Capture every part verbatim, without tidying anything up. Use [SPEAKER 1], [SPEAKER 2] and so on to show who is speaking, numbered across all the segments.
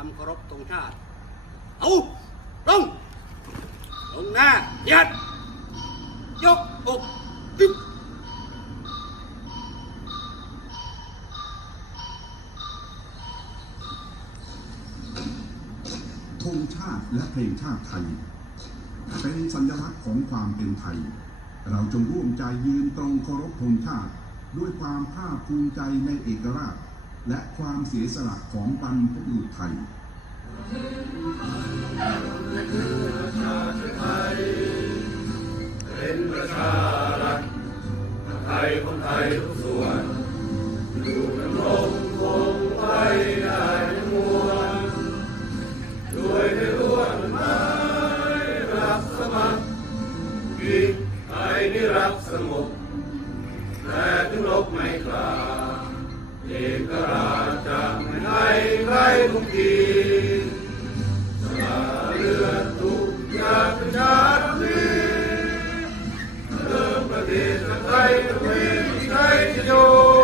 [SPEAKER 1] ำเคารพธงชาติเอาลงลงหน้ายัดยกอกตึ๊บ
[SPEAKER 2] ธงชาติและเพลงชาติไทยเป็นสัญลักษณ์ของความเป็นไทยเราจงร่วมใจยืนตรงเคารพธงชาติด้วยความภาคภูมิใจในเอกราชและความเสียสละของบรรพบุรุษไทย
[SPEAKER 3] เป็นประชารัฐไทยของไทยทุกส่วนอยู่ดำรงคงไว้ได้ทั้งมวลด้วยให้ล้วนหมายรักสมัครกิจไทยนิรักสงบแต่ถึงลบไม่กล้าเอกราชจะไม่ให้ใครทุกทีสละเลือดทุกหยาดเป็นชาตินี้เริ่มประเทศไทยทวีไทยจะโย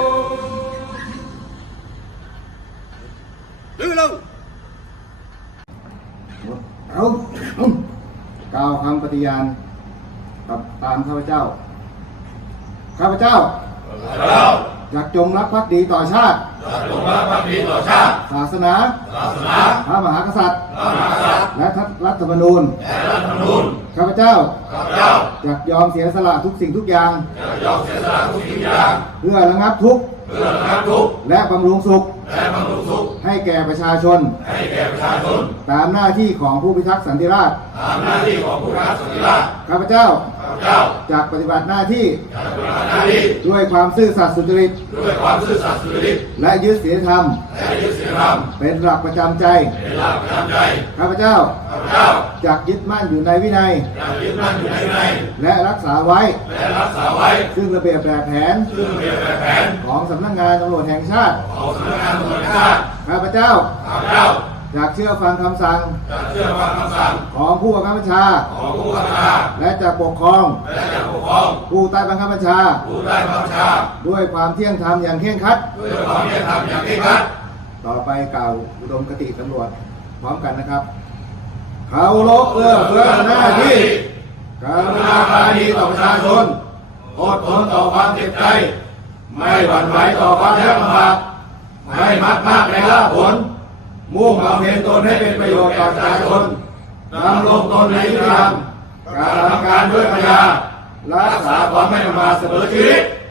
[SPEAKER 1] ดื้อลง
[SPEAKER 4] เอากล่าวคำปฏิญาณกับตามข้าพเจ้าข้าพเจ้าจักจงรักภักดีต่อชาติ
[SPEAKER 3] จักจงรักภักดีต่อชาติ
[SPEAKER 4] ศาสนา
[SPEAKER 3] ศาสนา
[SPEAKER 4] พระมหากษัตริย์
[SPEAKER 3] พระมหากษัตริย์
[SPEAKER 4] และรัฐธรรมนูญ
[SPEAKER 3] และรัฐธรรมนูญ
[SPEAKER 4] ข้าพเจ้า
[SPEAKER 3] ข้าพเจ้า
[SPEAKER 4] จักยอมเสียสละทุกสิ่งทุกอย่าง
[SPEAKER 3] จักยอมเสียสละทุกสิ่งทุกอย่าง
[SPEAKER 4] เพื่อระงับทุกข์
[SPEAKER 3] เพื่อระงับทุกข์
[SPEAKER 4] และบำรุงสุข
[SPEAKER 3] และบำรุงสุข
[SPEAKER 4] ให้แก่ประชาชน
[SPEAKER 3] ให้แก่ประชาชน
[SPEAKER 4] ตามหน้าที่ของผู้พิทักษ์สันติราษฎร์
[SPEAKER 3] ตามหน้าที่ของผู้พิทักษ์สันติราษฎร์
[SPEAKER 4] ข้าพเจ้า
[SPEAKER 3] ข้าพเจ้า
[SPEAKER 4] จักปฏิบัติหน้าที่
[SPEAKER 3] จักปฏิบัติหน้าที่
[SPEAKER 4] ด้วยความซื่อสัตย์สุจริต
[SPEAKER 3] ด้วยความซื่อสัตย์สุจริต
[SPEAKER 4] และยึดศีลธรรม
[SPEAKER 3] และยึดศีลธรรม
[SPEAKER 4] เป็นหลักประจำใจ
[SPEAKER 3] เป็นหลักประจำใจ
[SPEAKER 4] ข้าพเจ้า
[SPEAKER 3] ข้าพเจ้า
[SPEAKER 4] จักยึดมั่นอยู่ในวินัย
[SPEAKER 3] จักยึดมั่นอยู่ในวินัย
[SPEAKER 4] และรักษาไว้
[SPEAKER 3] และรักษาไว้
[SPEAKER 4] ซึ่งระเบียบแบบแผน
[SPEAKER 3] ซึ่งระเบียบแบบแผน
[SPEAKER 4] ของสำนักงานตำรวจแห่งชาติ
[SPEAKER 3] ของสำนักงานตำรวจแห่งชาติ
[SPEAKER 4] ข้าพเจ้า
[SPEAKER 3] ข้าพเจ้า
[SPEAKER 4] อยากเชื่อฟังคำสั่ง
[SPEAKER 3] อยากเชื่อฟังคำสั่ง
[SPEAKER 4] ของผู้บังคับบัญชา
[SPEAKER 3] ของผู้บังคับบัญชา
[SPEAKER 4] และจะปกครอง
[SPEAKER 3] และจะปกครอง
[SPEAKER 4] ผู้ใต้บังคับบัญชา
[SPEAKER 3] ผู้ใต้บังคับบัญชา
[SPEAKER 4] ด้วยความเที่ยงธรรมอย่างเคร่งครัด
[SPEAKER 3] ด้วยความเที่ยงธรรมอย่างเคร่งครัด
[SPEAKER 4] ต่อไปกล่าวอุดมคติตำรวจพร้อมกันนะครับเคารพเอื้อเฟื้อหน้าที่กรุณาปราณีต่อประชาชน
[SPEAKER 3] อดทนต่อความเจ็บใจไม่หวั่นไหวต่อความยากลำบากไม่มักมากในลาภผลมุ่งบำเพ็ญตนให้เป็นประโยชน์ต่อประชาชนดำรงตนในยุติธรรมการทำการด้วยปัญญารักษาความไม่ประมาทเสมอชีวิต